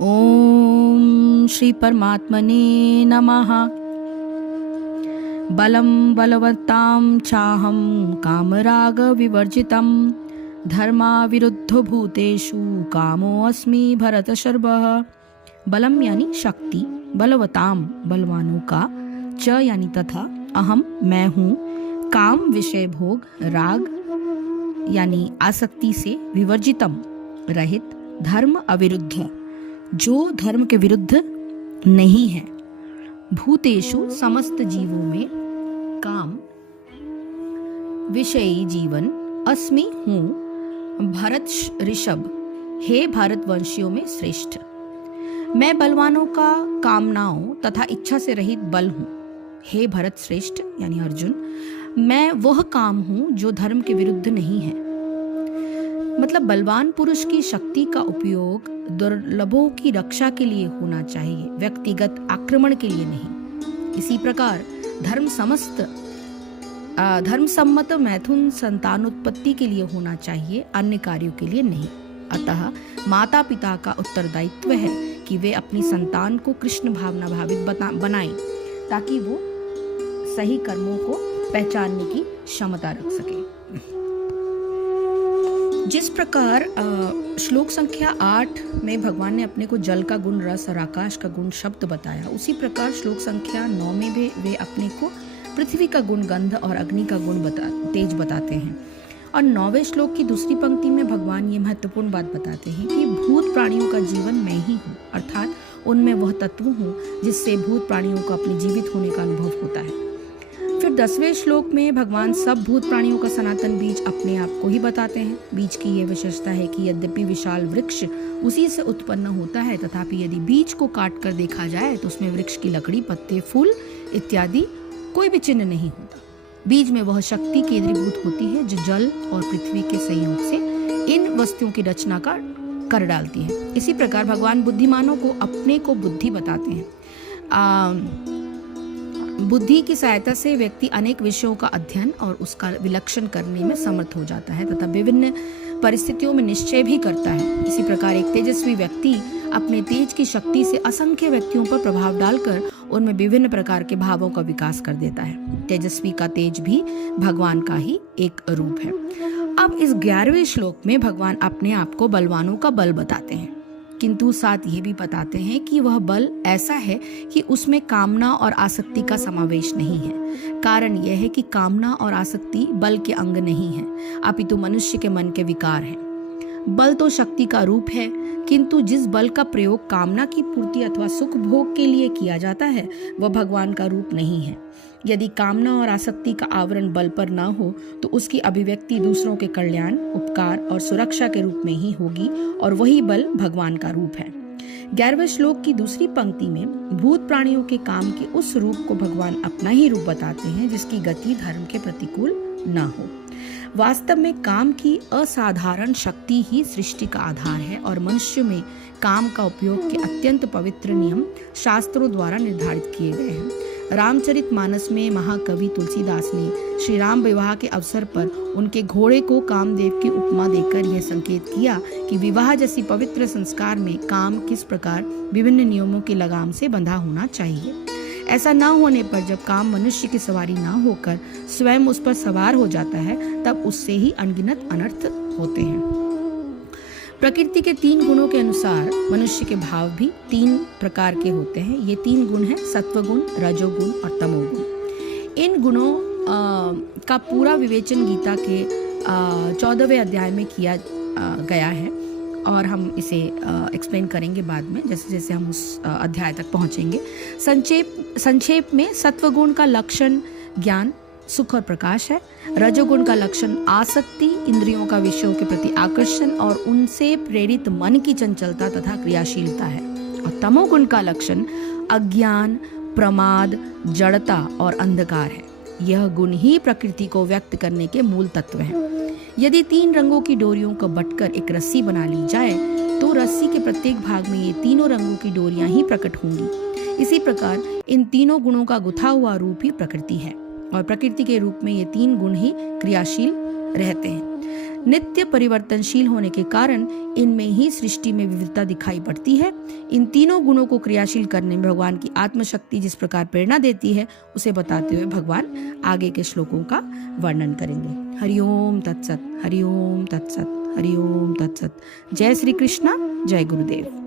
ओम श्री परमात्मने नमः। बलं बलवतां चाहं कामराग विवर्जितं धर्माविरुद्धो भूतेषु कामोऽस्मि भरतशर्वः। बलम यानी शक्ति, बलवताम बलवानों का, च यानी तथा, अहम मैं हूँ, काम विषय भोग, राग यानी आसक्ति से, विवर्जितम रहित, धर्म अविरुद्ध जो धर्म के विरुद्ध नहीं है, भूतेषु समस्त जीवों में, काम विषयी जीवन, अस्मि हूँ, भरत ऋषभ हे भारतवंशियों में श्रेष्ठ। मैं बलवानों का कामनाओं तथा इच्छा से रहित बल हूँ। हे भरत श्रेष्ठ यानी अर्जुन, मैं वह काम हूँ जो धर्म के विरुद्ध नहीं है। मतलब बलवान पुरुष की शक्ति का उपयोग दुर्लभों की रक्षा के लिए होना चाहिए, व्यक्तिगत आक्रमण के लिए नहीं। इसी प्रकार धर्म सम्मत मैथुन संतानोत्पत्ति के लिए होना चाहिए, अन्य कार्यों के लिए नहीं। अतः माता पिता का उत्तरदायित्व है कि वे अपनी संतान को कृष्ण भावना भावित बनाएं, ताकि वो सही कर्मों को पहचानने की क्षमता रख सके। जिस प्रकार श्लोक संख्या 8 में भगवान ने अपने को जल का गुण, रस और आकाश का गुण शब्द बताया, उसी प्रकार श्लोक संख्या 9 में भी वे अपने को पृथ्वी का गुण, गंध और अग्नि का गुण तेज बताते हैं। और 9वें श्लोक की दूसरी पंक्ति में भगवान ये महत्वपूर्ण बात बताते हैं कि भूत प्राणियों का जीवन मैं ही हूँ, अर्थात उनमें वह तत्व हूँ जिससे भूत प्राणियों को अपने जीवित होने का अनुभव होता है। फिर 10वें श्लोक में भगवान सब भूत प्राणियों का सनातन बीज अपने आप को ही बताते हैं। बीज की यह विशेषता है कि यद्यपि विशाल वृक्ष उसी से उत्पन्न होता है, तथापि यदि बीज को काट कर देखा जाए तो उसमें वृक्ष की लकड़ी, पत्ते, फूल इत्यादि कोई भी चिन्ह नहीं होता। बीज में वह शक्ति केंद्रीभूत होती है जो जल और पृथ्वी के संयोग से इन वस्तुओं की रचना कर डालती है। इसी प्रकार भगवान बुद्धिमानों को अपने को बुद्धि बताते हैं। बुद्धि की सहायता से व्यक्ति अनेक विषयों का अध्ययन और उसका विलक्षण करने में समर्थ हो जाता है तथा विभिन्न परिस्थितियों में निश्चय भी करता है। इसी प्रकार एक तेजस्वी व्यक्ति अपने तेज की शक्ति से असंख्य व्यक्तियों पर प्रभाव डालकर उनमें विभिन्न प्रकार के भावों का विकास कर देता है। तेजस्वी का तेज भी भगवान का ही एक रूप है। अब इस 11वें श्लोक में भगवान अपने आप को बलवानों का बल बताते हैं, किंतु साथ ये भी बताते हैं कि वह बल ऐसा है कि उसमें कामना और आसक्ति का समावेश नहीं है। कारण यह है कि कामना और आसक्ति बल के अंग नहीं है, अपितु मनुष्य के मन के विकार हैं। बल तो शक्ति का रूप है, किंतु जिस बल का प्रयोग कामना की पूर्ति अथवा सुख भोग के लिए किया जाता है वह भगवान का रूप नहीं है। यदि कामना और आसक्ति का आवरण बल पर न हो तो उसकी अभिव्यक्ति दूसरों के कल्याण, उपकार और सुरक्षा के रूप में ही होगी, और वही बल भगवान का रूप है। 11वें श्लोक की दूसरी पंक्ति में भूत प्राणियों के काम के उस रूप को भगवान अपना ही रूप बताते हैं जिसकी गति धर्म के प्रतिकूल न हो। वास्तव में काम की असाधारण शक्ति ही सृष्टि का आधार है, और मनुष्य में काम का उपयोग के अत्यंत पवित्र नियम शास्त्रों द्वारा निर्धारित किए गए हैं। रामचरितमानस में महाकवि तुलसीदास ने श्री राम विवाह के अवसर पर उनके घोड़े को कामदेव की उपमा देकर यह संकेत किया कि विवाह जैसी पवित्र संस्कार में काम किस प्रकार विभिन्न नियमों की लगाम से बंधा होना चाहिए। ऐसा न होने पर जब काम मनुष्य की सवारी न होकर स्वयं उस पर सवार हो जाता है, तब उससे ही अनगिनत अनर्थ होते हैं। प्रकृति के 3 गुणों के अनुसार मनुष्य के भाव भी 3 प्रकार के होते हैं। ये 3 गुण हैं, सत्वगुण, रजोगुण और तमोगुण। इन गुणों का पूरा विवेचन गीता के 14वें अध्याय में किया गया है, और हम इसे एक्सप्लेन करेंगे बाद में जैसे जैसे हम उस अध्याय तक पहुंचेंगे। संक्षेप में सत्वगुण का लक्षण ज्ञान, सुख और प्रकाश है। रजोगुण का लक्षण आसक्ति, इंद्रियों का विषयों के प्रति आकर्षण और उनसे प्रेरित मन की चंचलता तथा क्रियाशीलता है। और तमोगुण का लक्षण अज्ञान, प्रमाद, जड़ता और अंधकार है। यह गुण ही प्रकृति को व्यक्त करने के मूल तत्व हैं। यदि 3 रंगों की डोरियों को बटकर एक रस्सी बना ली जाए तो रस्सी के प्रत्येक भाग में ये तीनों रंगों की डोरियां ही प्रकट होंगी। इसी प्रकार इन तीनों गुणों का गुथा हुआ रूप ही प्रकृति है, और प्रकृति के रूप में ये 3 गुण ही क्रियाशील रहते हैं। नित्य परिवर्तनशील होने के कारण इनमें ही सृष्टि में विविधता दिखाई पड़ती है। इन तीनों गुणों को क्रियाशील करने में भगवान की आत्मशक्ति जिस प्रकार प्रेरणा देती है, उसे बताते हुए भगवान आगे के श्लोकों का वर्णन करेंगे। हरिओम तत्सत, हरिओम तत्सत, हरिओम तत्सत। जय श्री कृष्णा, जय गुरुदेव।